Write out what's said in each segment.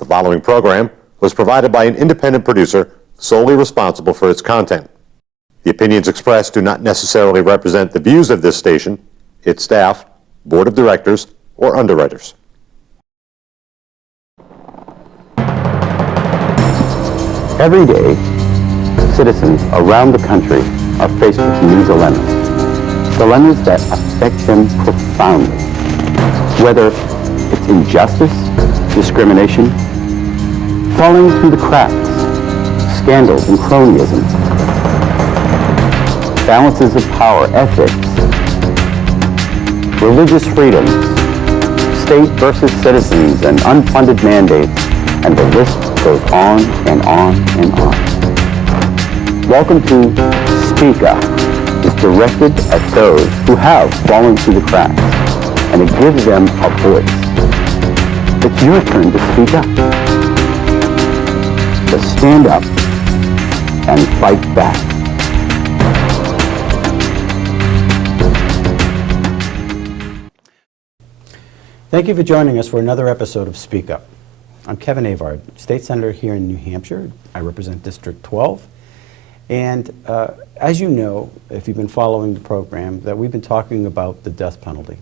The following program was provided by an independent producer solely responsible for its content. The opinions expressed do not necessarily represent the views of this station, its staff, board of directors, or underwriters. Every day, citizens around the country are faced with new dilemmas that affect them profoundly. Whether it's injustice, discrimination, falling through the cracks, scandals and cronyism, balances of power, ethics, religious freedoms, state versus citizens, and unfunded mandates, and the list goes on and on and on. Welcome to Speak Up. It's directed at those who have fallen through the cracks, and it gives them a voice. It's your turn to speak up. To stand up and fight back. Thank you for joining us for another episode of Speak Up. I'm Kevin Avard, State Senator here in New Hampshire. I represent District 12. And as you know, if you've been following the program, that we've been talking about the death penalty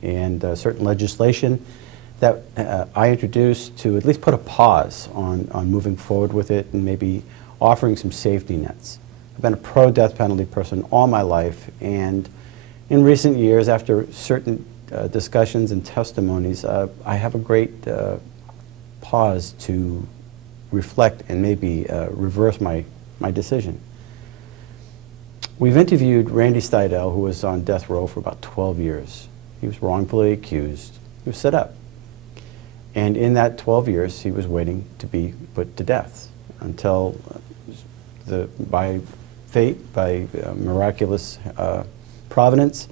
and certain legislation that I introduced to at least put a pause on moving forward with it and maybe offering some safety nets. I've been a pro-death penalty person all my life, and in recent years, after certain discussions and testimonies, I have a great pause to reflect and maybe reverse my decision. We've interviewed Randy Steidel, who was on death row for about 12 years. He was wrongfully accused. He was set up. And in that 12 years, he was waiting to be put to death until, by fate, by miraculous providence,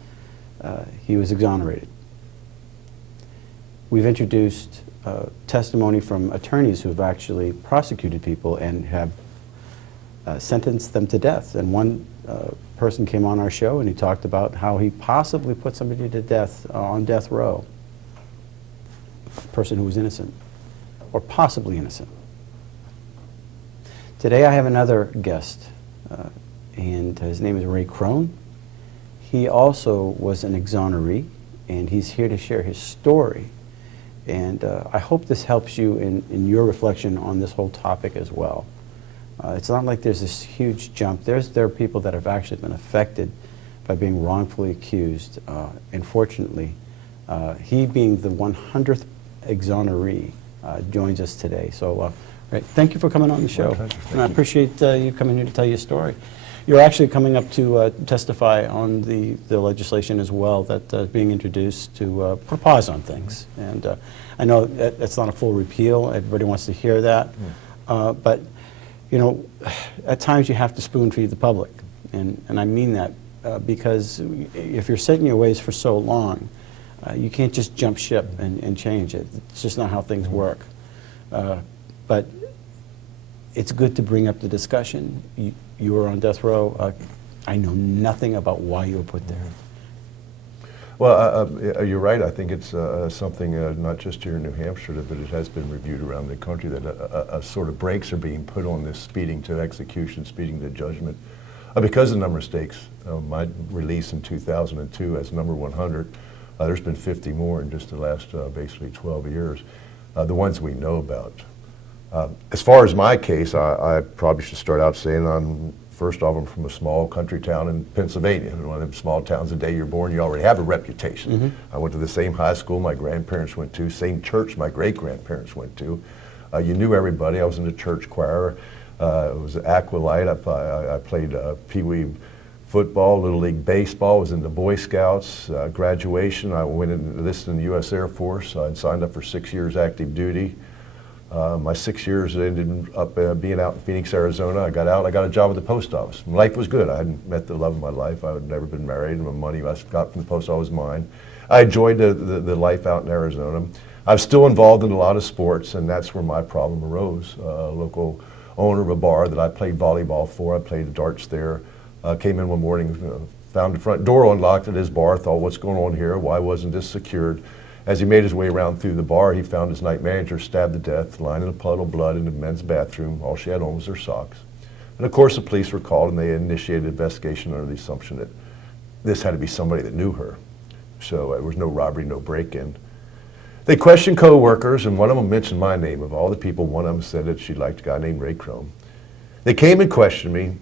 he was exonerated. We've introduced testimony from attorneys who have actually prosecuted people and have sentenced them to death. And one person came on our show and he talked about how he possibly put somebody to death on death row, a person who was innocent, or possibly innocent. Today I have another guest, and his name is Ray Krone. He also was an exoneree, and he's here to share his story. And I hope this helps you in your reflection on this whole topic as well. It's not like there's this huge jump. There are people that have actually been affected by being wrongfully accused. And fortunately, he being the 100th exoneree joins us today. So Ray, thank you for coming on the show. And I appreciate you coming here to tell your story. You're actually coming up to testify on the legislation as well that's being introduced to put a pause on things. And I know that's not a full repeal. Everybody wants to hear that. But, you know, at times you have to spoon feed the public. And I mean that because if you're set in your ways for so long, you can't just jump ship and change it. It's just not how things work. But it's good to bring up the discussion. You were on death row. I know nothing about why you were put there. Well, you're right. I think it's something not just here in New Hampshire, but it has been reviewed around the country that sort of brakes are being put on this speeding to execution, speeding to judgment, because of the number of stakes. My release in 2002 as number 100. There's been 50 more in just the last basically 12 years. The ones we know about. As far as my case, I probably should start out saying first off, I'm from a small country town in Pennsylvania. One of them small towns, the day you're born, you already have a reputation. Mm-hmm. I went to the same high school my grandparents went to, same church my great-grandparents went to. You knew everybody. I was in the church choir. I was an acolyte. I played Pee-wee football, Little League baseball, was in the Boy Scouts. Graduation, I went and enlisted in the U.S. Air Force. I signed up for 6 years active duty. My 6 years ended up being out in Phoenix, Arizona. I got out, I got a job at the post office. Life was good. I hadn't met the love of my life. I had never been married, and the money I got from the post office was mine. I enjoyed the life out in Arizona. I was still involved in a lot of sports, and that's where my problem arose. A local owner of a bar that I played volleyball for, I played darts there, came in one morning, found the front door unlocked at his bar, thought, what's going on here? Why wasn't this secured? As he made his way around through the bar, he found his night manager stabbed to death, lying in a puddle of blood in the men's bathroom. All she had on was her socks. And of course, the police were called, and they initiated an investigation under the assumption that this had to be somebody that knew her. So there was no robbery, no break-in. They questioned co-workers, and one of them mentioned my name. Of all the people, one of them said that she liked a guy named Ray Krone. They came and questioned me.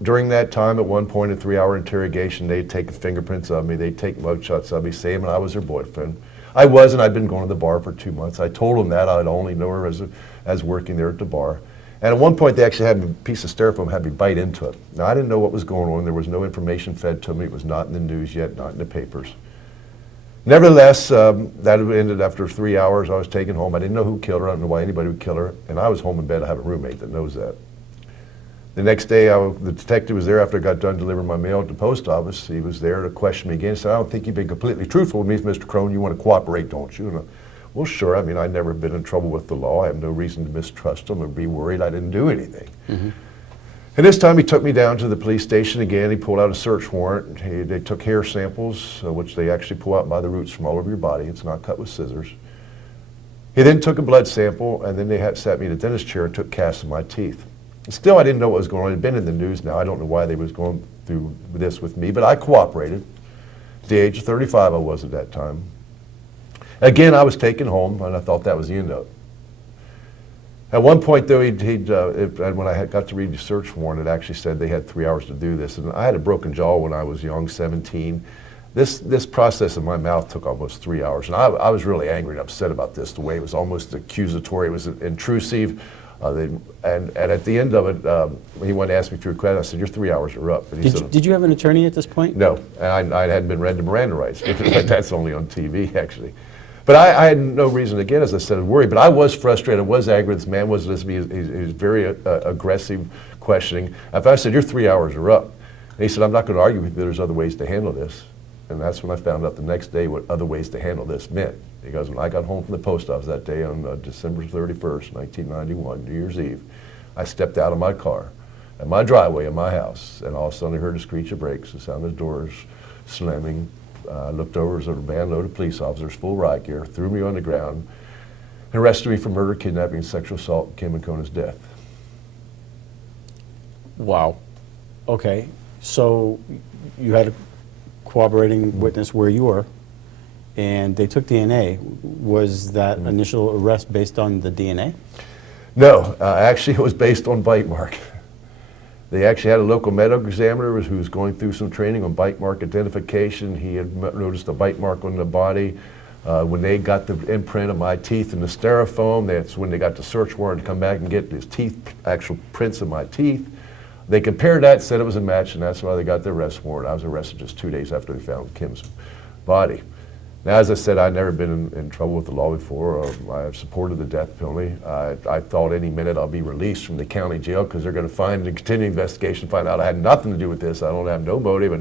During that time, at one point, a 3-hour interrogation, they'd take fingerprints of me, they'd take mugshots of me, saying I was her boyfriend. I was, and I'd been going to the bar for 2 months. I told them that I'd only know her as working there at the bar. And at one point, they actually had a piece of styrofoam, had me bite into it. Now, I didn't know what was going on. There was no information fed to me. It was not in the news yet, not in the papers. Nevertheless, that ended after 3 hours. I was taken home. I didn't know who killed her. I don't know why anybody would kill her. And I was home in bed. I have a roommate that knows that. The next day, the detective was there after I got done delivering my mail at the post office. He was there to question me again. He said, I don't think you've been completely truthful with me, Mr. Krone. You want to cooperate, don't you? And well, sure. I mean, I've never been in trouble with the law. I have no reason to mistrust him or be worried I didn't do anything. Mm-hmm. And this time he took me down to the police station again. He pulled out a search warrant. They took hair samples, which they actually pull out by the roots from all over your body. It's not cut with scissors. He then took a blood sample, and then they sat me in a dentist chair and took casts of my teeth. Still, I didn't know what was going on. It had been in the news now. I don't know why they was going through this with me, but I cooperated. At the age of 35, I was at that time. Again, I was taken home, and I thought that was the end of it. At one point, though, when I got to read the search warrant, it actually said they had 3 hours to do this. And I had a broken jaw when I was young, 17. This process in my mouth took almost 3 hours. And I was really angry and upset about this, the way it was almost accusatory. It was intrusive. And at the end of it, he wanted to ask me through a question. I said, your 3 hours are up. And he said, did you have an attorney at this point? No. And I hadn't been read the Miranda rights. That's only on TV, actually. But I had no reason, again, as I said, to worry. But I was frustrated. I was angry. This man was listening to me. He was very aggressive, questioning. If I said, your 3 hours are up. And he said, I'm not going to argue with you. There's other ways to handle this. And that's when I found out the next day what other ways to handle this meant. Because when I got home from the post office that day on December 31st, 1991, New Year's Eve, I stepped out of my car at my driveway in my house, and all of a sudden I heard a screech of brakes, the sound of doors slamming. I looked over as a van load of police officers, full riot gear, threw me on the ground, and arrested me for murder, kidnapping, sexual assault, and Kim and Kona's death. Wow. Okay. So you had a cooperating witness where you were, and they took DNA. Was that initial arrest based on the DNA? No, actually it was based on bite mark. They actually had a local medical examiner who was going through some training on bite mark identification. He had noticed a bite mark on the body. When they got the imprint of my teeth in the styrofoam, that's when they got the search warrant to come back and get his teeth, actual prints of my teeth. They compared that, said it was a match, and that's why they got the arrest warrant. I was arrested just 2 days after they found Kim's body. Now, as I said, I'd never been in trouble with the law before. I have supported the death penalty. I thought any minute I'll be released from the county jail because they're going to find and continue investigation, find out I had nothing to do with this. I don't have no motive.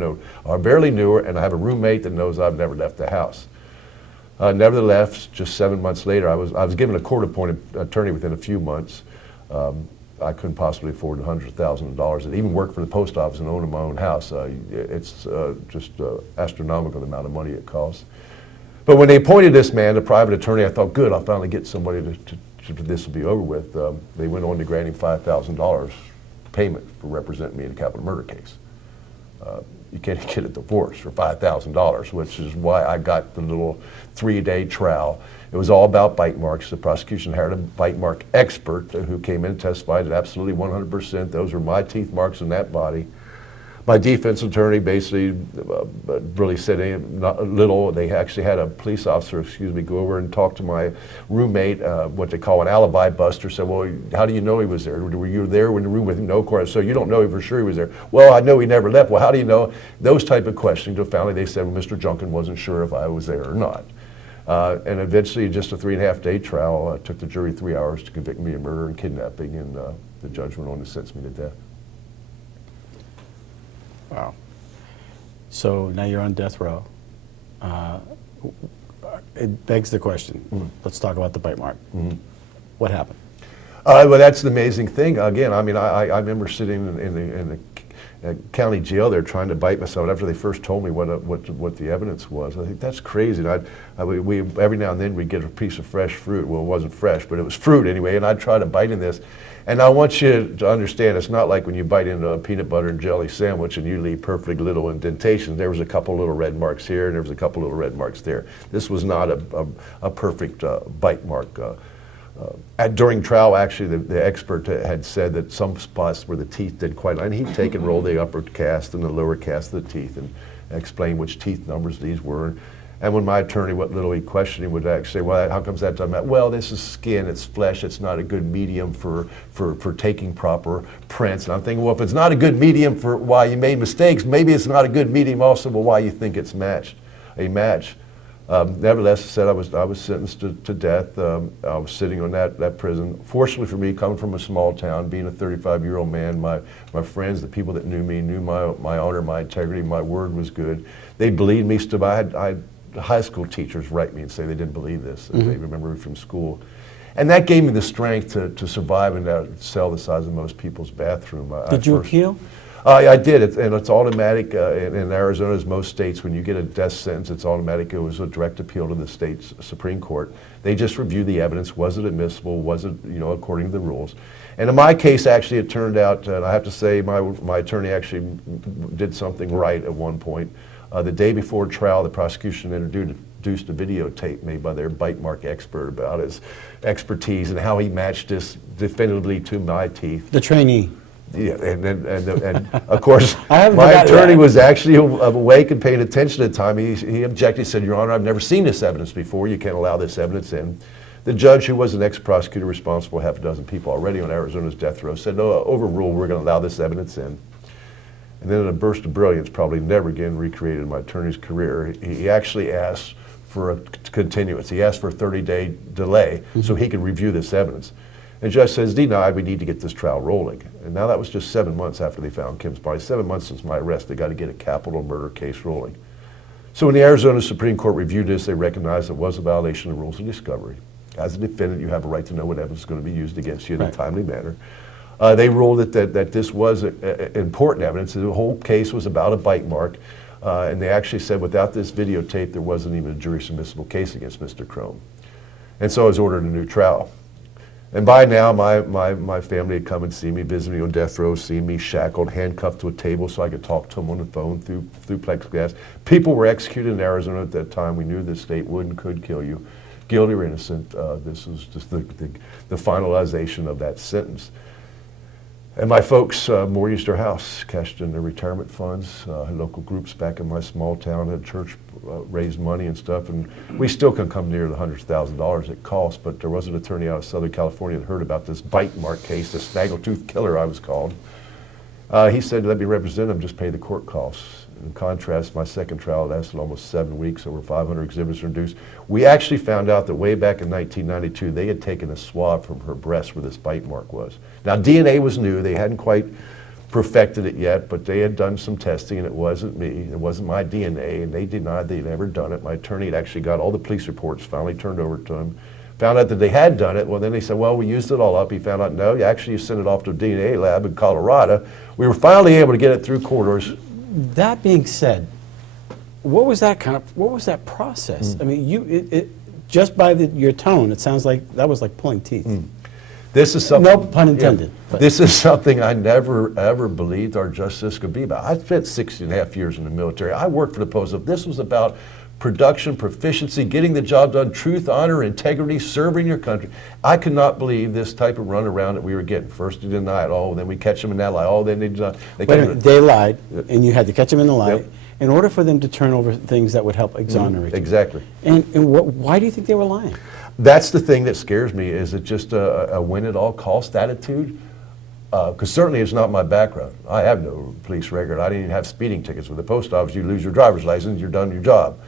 I barely knew her, and I have a roommate that knows I've never left the house. Nevertheless, just 7 months later, I was given a court-appointed attorney within a few months. I couldn't possibly afford the hundreds of thousands of dollars and even work for the post office and own my own house. It's just astronomical the amount of money it costs. But when they appointed this man, the private attorney, I thought, good, I'll finally get somebody this will be over with. They went on to grant him $5,000 payment for representing me in a capital murder case. You can't get a divorce for $5,000, which is why I got the little 3-day trial. It was all about bite marks. The prosecution hired a bite mark expert who came in and testified that absolutely 100% those were my teeth marks in that body. My defense attorney basically really said not little. They actually had a police officer, go over and talk to my roommate, what they call an alibi buster. Said, well, how do you know he was there? Were you there in the room with him? No, of course. So you don't know for sure he was there. Well, I know he never left. Well, how do you know? Those type of questions. So finally they said, well, Mr. Junkin wasn't sure if I was there or not. And eventually, just a 3.5-day trial, took the jury 3 hours to convict me of murder and kidnapping, and the judge went on to sentence me to death. Wow. So now you're on death row. It begs the question. Mm-hmm. Let's talk about the bite mark. Mm-hmm. What happened? Well, that's the amazing thing. Again, I mean, I remember sitting in county jail there trying to bite myself after they first told me what the evidence was. I think that's crazy. And we every now and then we'd get a piece of fresh fruit. Well, it wasn't fresh, but it was fruit anyway, and I'd try to bite in this. And I want you to understand, it's not like when you bite into a peanut butter and jelly sandwich and you leave perfect little indentations. There was a couple little red marks here, and there was a couple little red marks there. This was not a perfect bite mark. During trial, actually, the expert had said that some spots where the teeth didn't quite line, he'd take and roll the upper cast and the lower cast of the teeth and explain which teeth numbers these were. And when my attorney, what little he questioned, he would actually say, well, how comes that doesn't matter? Well, this is skin, it's flesh, it's not a good medium for taking proper prints. And I'm thinking, well, if it's not a good medium for why you made mistakes, maybe it's not a good medium also for why you think it's a match. Nevertheless, I said I was sentenced to death. I was sitting on that prison. Fortunately for me, coming from a small town, being a 35-year-old man, my friends, the people that knew me, knew my honor, my integrity, my word was good. They believed me. I had high school teachers write me and say they didn't believe this. Mm-hmm. They remember me from school. And that gave me the strength to survive in that cell the size of most people's bathroom. Did you appeal? I did, and it's automatic in Arizona, as most states. When you get a death sentence, it's automatic. It was a direct appeal to the state's Supreme Court. They just review the evidence. Was it admissible? Was it, according to the rules? And in my case, actually, it turned out, and I have to say, my attorney actually did something right at one point. The day before trial, the prosecution introduced a videotape made by their bite mark expert about his expertise and how he matched this definitively to my teeth. The trainee. Yeah, and of course, my attorney was actually awake and paying attention at the time. He objected. He said, "Your Honor, I've never seen this evidence before. You can't allow this evidence in." The judge, who was an ex-prosecutor responsible for half a dozen people already on Arizona's death row, said, "No, overruled. We're going to allow this evidence in." And then in a burst of brilliance, probably never again recreated in my attorney's career, he actually asked for a continuance. He asked for a 30-day delay so he could review this evidence. And the judge says, denied, we need to get this trial rolling. And now that was just 7 months after they found Kim's body. 7 months since my arrest, they got to get a capital murder case rolling. So when the Arizona Supreme Court reviewed this, they recognized it was a violation of rules of discovery. As a defendant, you have a right to know what evidence is going to be used against you in a timely manner. They ruled that this was important evidence. The whole case was about a bite mark. And they actually said without this videotape, there wasn't even a jury submissible case against Mr. Krone. And so I was ordered a new trial. And by now, my family had come and seen me, visited me on death row, seen me shackled, handcuffed to a table so I could talk to them on the phone through plexiglass. People were executed in Arizona at that time. We knew the state would and could kill you. Guilty or innocent, this was just the finalization of that sentence. And my folks mortgaged their house, cashed in their retirement funds, had local groups back in my small town, had church raised money and stuff, and we still can come near the $100,000 it cost, but there was an attorney out of Southern California that heard about this bite mark case, this snaggletooth killer I was called. He said, let me represent him, just pay the court costs. In contrast, my second trial lasted almost 7 weeks, over 500 exhibits reduced. We actually found out that way back in 1992, they had taken a swab from her breast where this bite mark was. Now, DNA was new. They hadn't quite perfected it yet, but they had done some testing, and it wasn't me. It wasn't my DNA, and they denied they'd ever done it. My attorney had actually got all the police reports, finally turned over to him, found out that they had done it. Well, then they said, well, we used it all up. He found out, no, actually you sent it off to a DNA lab in Colorado. We were finally able to get it through corridors. That being said, what was that process? I mean, just by your tone, it sounds like that was like pulling teeth. This is something. No pun intended. Yeah, this is something I never ever believed our justice could be about. I spent 16.5 years in the military. I worked for the post office. This was about production, proficiency, getting the job done, truth, honor, integrity, serving your country. I could not believe this type of runaround that we were getting. First, you deny it. Oh, then we catch them in that lie. Oh, then they deny. They lied, and you had to catch them in the lie in order for them to turn over things that would help exonerate. Exactly. And why do you think they were lying? That's the thing that scares me. Is it just a win-at-all-cost attitude? Because certainly it's not my background. I have no police record. I didn't even have speeding tickets. With the post office, you lose your driver's license, you're done your job.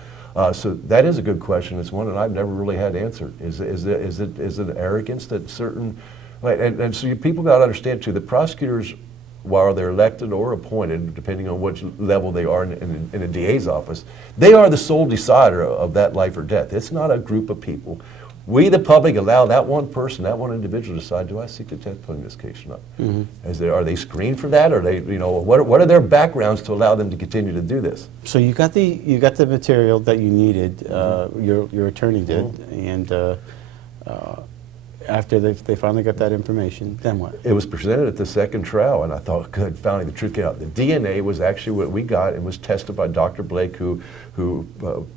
So that is a good question. It's one that I've never really had answered. Is it arrogance that certain, and so people got to understand too, the prosecutors, while they're elected or appointed, depending on which level they are in a DA's office, they are the sole decider of that life or death. It's not a group of people. We, the public, allow that one person, that one individual to decide, do I seek the death penalty in this case or not? Are they screened for that? Are they, what are their backgrounds to allow them to continue to do this? So you got the material that you needed, your attorney did, and after they finally got that information, then what? It was presented at the second trial, and I thought, good, finally the truth came out. The DNA was actually what we got, and was tested by Dr. Blake, who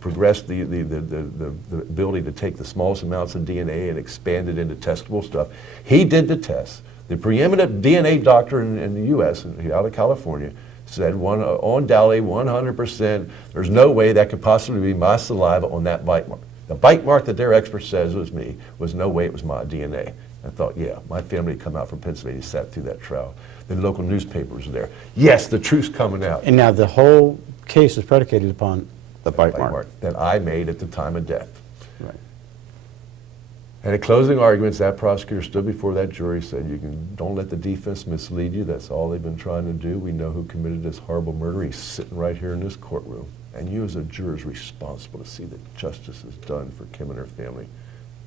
progressed the ability to take the smallest amounts of DNA and expand it into testable stuff. He did the test. The preeminent DNA doctor in the U.S., out of California, said undoubtedly, 100%, there's no way that could possibly be my saliva on that bite mark. The bite mark that their expert says was me was no way it was my DNA. I thought, yeah, my family had come out from Pennsylvania, sat through that trial. The local newspapers were there. Yes, the truth's coming out. And now the whole case was predicated upon the bite mark that I made at the time of death. Right. And at closing arguments, that prosecutor stood before that jury, said, don't let the defense mislead you. That's all they've been trying to do. We know who committed this horrible murder. He's sitting right here in this courtroom. And you as a juror is responsible to see that justice is done for Kim and her family.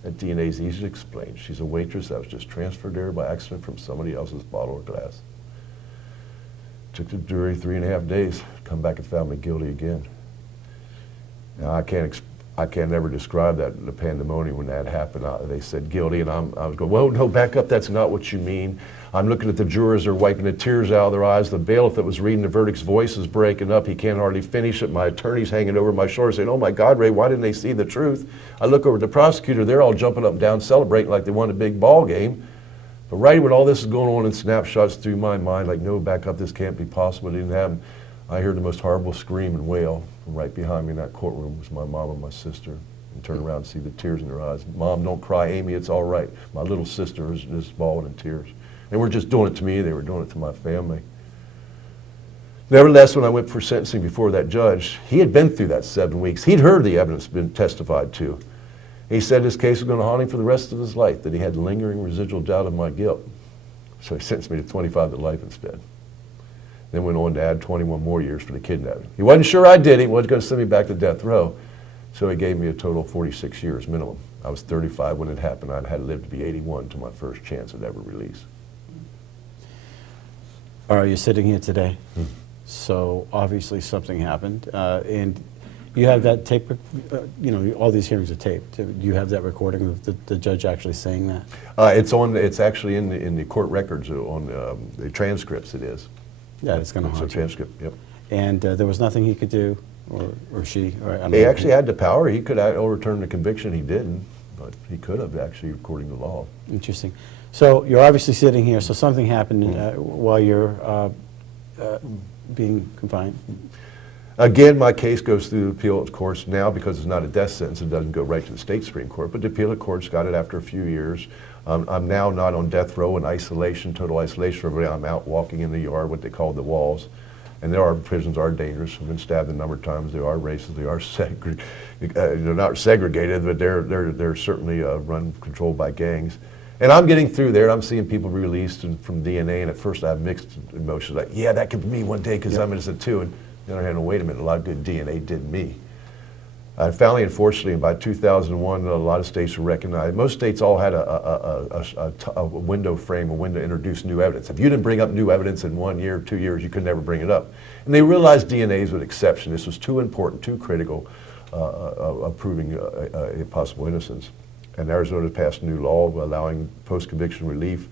That DNA is easy to explain. She's a waitress that was just transferred there by accident from somebody else's bottle or glass. Took the jury 3.5 days, come back and found me guilty again. Now I can't ever describe the pandemonium when that happened. They said guilty, and I was going, well, no, back up, that's not what you mean. I'm looking at the jurors, they're wiping the tears out of their eyes. The bailiff that was reading the verdict's voice is breaking up. He can't hardly finish it. My attorney's hanging over my shoulder saying, oh my God, Ray, why didn't they see the truth? I look over at the prosecutor, they're all jumping up and down, celebrating like they won a big ball game. But right when all this is going on in snapshots through my mind, like, no, back up, this can't be possible, it didn't happen. I heard the most horrible scream and wail from right behind me in that courtroom was my mom and my sister. And turn around and see the tears in their eyes. Mom, don't cry, Amy, it's all right. My little sister is just bawling in tears. They weren't just doing it to me, they were doing it to my family. Nevertheless, when I went for sentencing before that judge, he had been through that 7 weeks. He'd heard the evidence been testified to. He said this case was going to haunt him for the rest of his life, that he had lingering residual doubt of my guilt. So he sentenced me to 25 to life instead. Then went on to add 21 more years for the kidnapping. He wasn't sure I did it, he wasn't going to send me back to death row. So he gave me a total of 46 years minimum. I was 35 when it happened. I'd had to live to be 81 to my first chance at ever release. All right, you're sitting here today, so obviously something happened, and you have that tape, all these hearings are taped. Do you have that recording of the judge actually saying that? It's actually in the court records, on the transcripts it is. Yeah, it's going to haunt It's a transcript, yep. And there was nothing he could do, or she? Or, I don't He know. actually had the power. He could overturn the conviction. He didn't, but he could have actually, according to law. Interesting. So you're obviously sitting here, so something happened while you're being confined. Again, my case goes through the appeal courts now because it's not a death sentence. It doesn't go right to the state Supreme Court, but the appellate courts got it after a few years. I'm now not on death row in isolation, total isolation from everybody. I'm out walking in the yard, what they call the walls. And prisons are dangerous. I've been stabbed a number of times. They are racist. They are they're not segregated, but they're certainly controlled by gangs. And I'm getting through there. I'm seeing people released from DNA, and at first I have mixed emotions. Like, yeah, that could be me one day because I'm innocent too. And on the other hand, oh, wait a minute, a lot of good DNA did me. Finally, unfortunately, by 2001, a lot of states were recognized. Most states all had a window frame, a window to introduce new evidence. If you didn't bring up new evidence in 1 year, 2 years, you could never bring it up. And they realized DNA is an exception. This was too important, too critical of proving a possible innocence. And Arizona passed a new law allowing post-conviction relief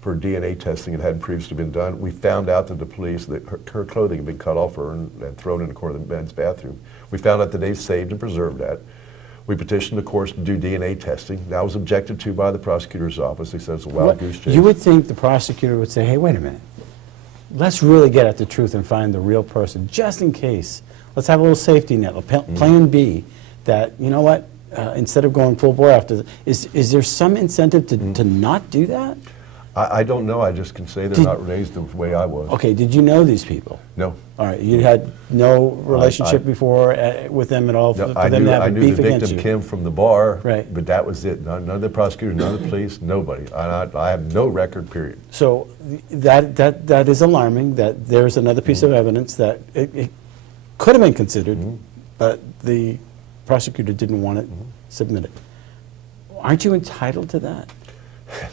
for DNA testing. It hadn't previously been done. We found out that the police, that her clothing had been cut off her and thrown in the corner of the men's bathroom. We found out that they saved and preserved that. We petitioned the courts to do DNA testing. That was objected to by the prosecutor's office. They said it's a wild goose chase. You would think the prosecutor would say, hey, wait a minute. Let's really get at the truth and find the real person, just in case. Let's have a little safety net, a plan B, that, you know what, instead of going full bore after, is there some incentive to not do that? I don't know. I just can say they're not raised the way I was. Okay, did you know these people? No. All right, you had no relationship before with them at all, No, for them to have a beef the against victim, you? Kim, from the bar, Right. but that was it. None of the prosecutors, none of the police, nobody. I have no record, period. So that is alarming, that there's another piece of evidence that it could have been considered, but the prosecutor didn't want it submitted. aren't you entitled to that?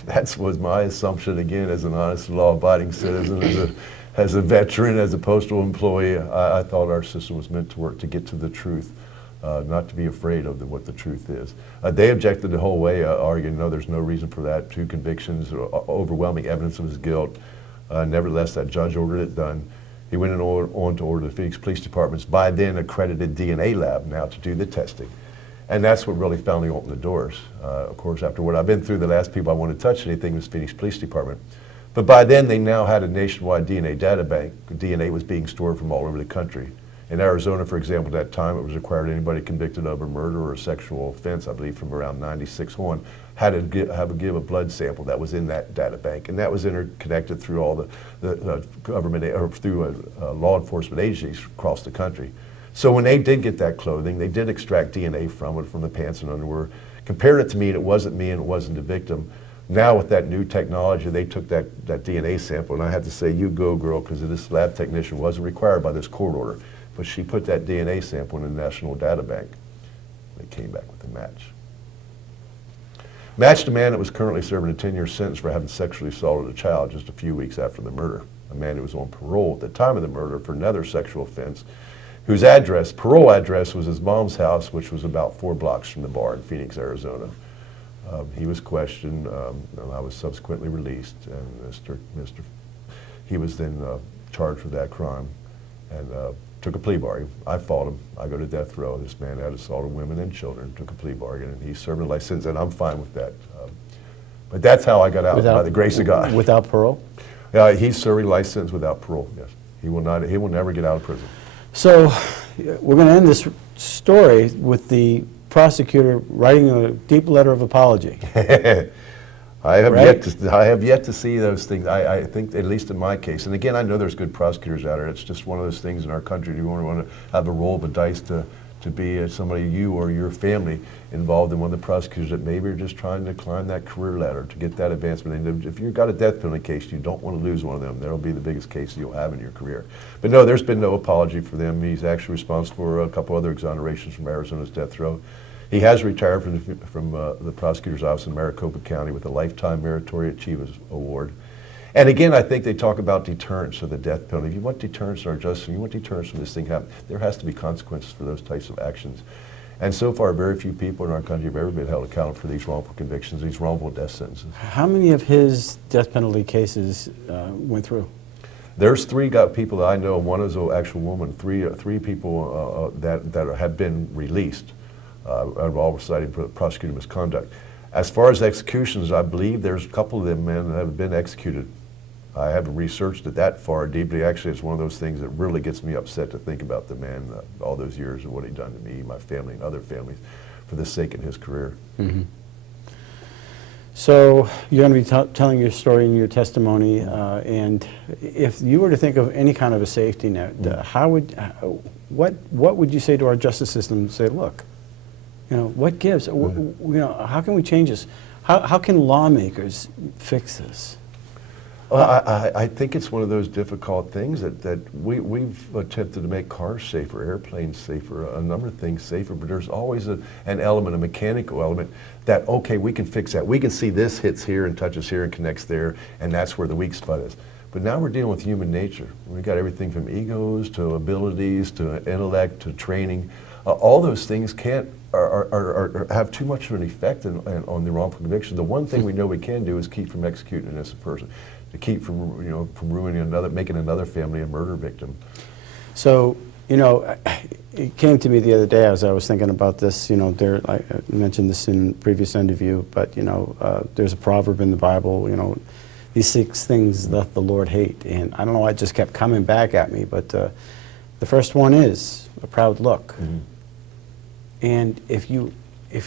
That was my assumption, again, as an honest, law-abiding citizen, as a veteran, as a postal employee. I thought our system was meant to work to get to the truth, not to be afraid of what the truth is. They objected the whole way, arguing, no, there's no reason for that. 2 convictions, overwhelming evidence of his guilt. Nevertheless, that judge ordered it done. He went on to order the Phoenix Police Department's by then accredited DNA lab now to do the testing. And that's what really finally opened the doors. Of course, after what I've been through, the last people I wanted to touch anything was Phoenix Police Department. But by then, they now had a nationwide DNA data bank. DNA was being stored from all over the country. In Arizona, for example, at that time, it was required anybody convicted of a murder or a sexual offense, I believe from around 96 on, had to give a blood sample that was in that data bank. And that was interconnected through all the government, or through law enforcement agencies across the country. So when they did get that clothing, they did extract DNA from it, from the pants and underwear, compared it to me, and it wasn't me and it wasn't the victim. Now with that new technology, they took that DNA sample, and I had to say, you go, girl, because this lab technician wasn't required by this court order. But she put that DNA sample in the National Data Bank. They came back with a match. Matched a man that was currently serving a 10-year sentence for having sexually assaulted a child just a few weeks after the murder. A man who was on parole at the time of the murder for another sexual offense, whose parole address was his mom's house, which was about 4 blocks from the bar in Phoenix, Arizona. He was questioned, and I was subsequently released, and he was then charged with that crime, and took a plea bargain. I fought him. I go to death row. This man had assaulted women and children, took a plea bargain, and he's serving a life sentence, and I'm fine with that. But that's how I got out, by the grace of God. Without parole? He's serving a life sentence without parole, yes. He will never get out of prison. So we're going to end this story with the prosecutor writing a deep letter of apology. I have Right? yet to see those things. I think, at least in my case, and again, I know there's good prosecutors out there. It's just one of those things in our country. You want to have a roll of the dice to be somebody, you or your family, involved in one of the prosecutors that maybe are just trying to climb that career ladder to get that advancement. And if you've got a death penalty case, you don't want to lose one of them. That'll be the biggest case you'll have in your career. But no, there's been no apology for them. He's actually responsible for a couple other exonerations from Arizona's death row. He has retired from the prosecutor's office in Maricopa County with a Lifetime Meritorious Achievement Award. And again, I think they talk about deterrence of the death penalty. If you want deterrence in our justice, you want deterrence from this thing happening, there has to be consequences for those types of actions. And so far, very few people in our country have ever been held accountable for these wrongful convictions, these wrongful death sentences. How many of his death penalty cases went through? There's 3 people that I know. One is an actual woman. Three people that have been released, all citing prosecutor misconduct. As far as executions, I believe there's a couple of them men that have been executed. I haven't researched it that far deeply. Actually, it's one of those things that really gets me upset to think about the man, all those years of what he'd done to me, my family, and other families for the sake of his career. Mm-hmm. So you're going to be telling your story in your testimony, and if you were to think of any kind of a safety net, what would you say to our justice system? Say, look, what gives? How can we change this? How can lawmakers fix this? Well, I think it's one of those difficult things that we've attempted to make cars safer, airplanes safer, a number of things safer, but there's always an element, a mechanical element, that, okay, we can fix that. We can see this hits here and touches here and connects there, and that's where the weak spot is. But now we're dealing with human nature. We've got everything from egos to abilities to intellect to training. All those things have too much of an effect on the wrongful conviction. The one thing we know we can do is keep from executing an innocent person, to keep from ruining making another family a murder victim. So, it came to me the other day as I was thinking about this. I mentioned this in a previous interview, but there's a proverb in the Bible. These 6 things doth the Lord hate, and I don't know. It just kept coming back at me. But the first one is a proud look. Mm-hmm. And if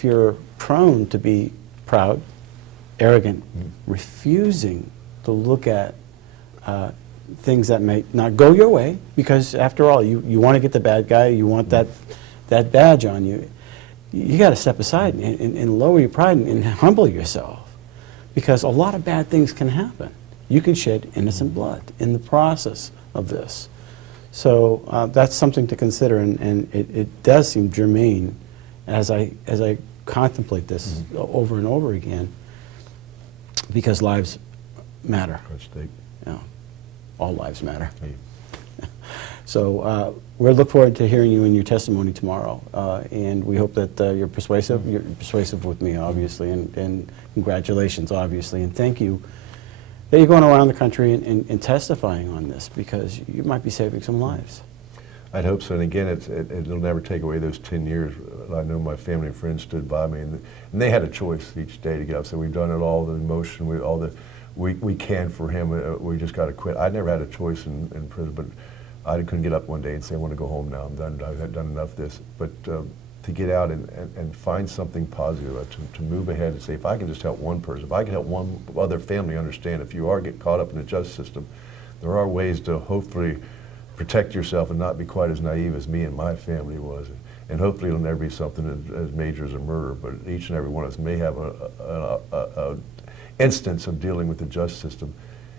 you're prone to be proud, arrogant, refusing to look at things that may not go your way, because after all, you want to get the bad guy, you want that badge on you, you got to step aside and lower your pride and humble yourself, because a lot of bad things can happen. You can shed innocent blood in the process of this. So that's something to consider, and it does seem germane as I contemplate this over and over again, because lives matter. At stake. You know, all lives matter. Hey. So we'll look forward to hearing you in your testimony tomorrow, and we hope that you're persuasive. You're persuasive with me, obviously, and congratulations, obviously, and thank you that you're going around the country and testifying on this, because you might be saving some lives. I'd hope so. And again, it'll never take away those 10 years. I know my family and friends stood by me, and they had a choice each day to get up. So we've done it all, the emotion, we can for him. We just got to quit. I never had a choice in prison, but I couldn't get up one day and say, I want to go home now. I'm done. I've done enough of this. But to get out and find something positive, to move ahead and say, if I can just help one person, if I can help one other family understand, if you are get caught up in the justice system, there are ways to hopefully protect yourself and not be quite as naive as me and my family was. And hopefully it'll never be something as major as a murder, but each and every one of us may have a instance of dealing with the justice system.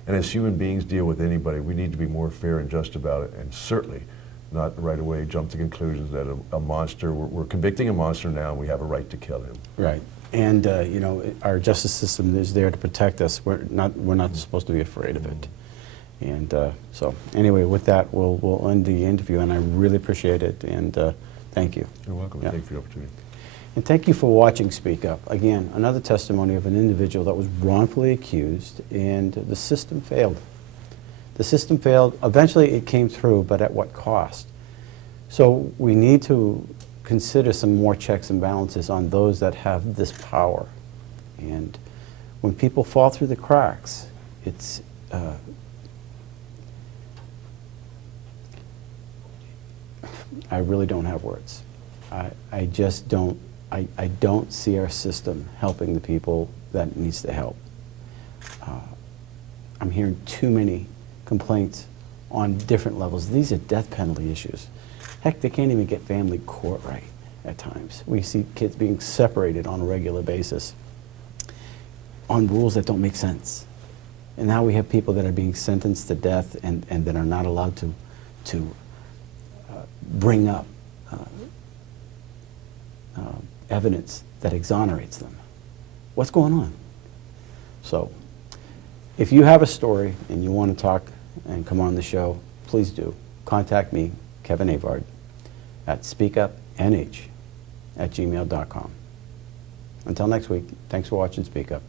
And as human beings deal with anybody, we need to be more fair and just about it, and certainly not right away jump to conclusions that a monster, we're convicting a monster now and we have a right to kill him. Right. And you know, our justice system is there to protect us. We're not supposed to be afraid of it. And so anyway, with that, we'll end the interview, and I really appreciate it, and thank you. You're welcome. Yeah. Thank you for the opportunity. And thank you for watching Speak Up. Again, another testimony of an individual that was wrongfully accused, and the system failed. The system failed. Eventually it came through, but at what cost? So we need to consider some more checks and balances on those that have this power. And when people fall through the cracks, it's I really don't have words. I just don't, I don't see our system helping the people that it needs to help. I'm hearing too many complaints on different levels. These are death penalty issues. Heck, they can't even get family court right at times. We see kids being separated on a regular basis on rules that don't make sense. And now we have people that are being sentenced to death and that are not allowed to bring up evidence that exonerates them. What's going on? So, if you have a story and you want to talk and come on the show, please do. Contact me, Kevin Avard, at speakupnh@gmail.com. Until next week, thanks for watching Speak Up.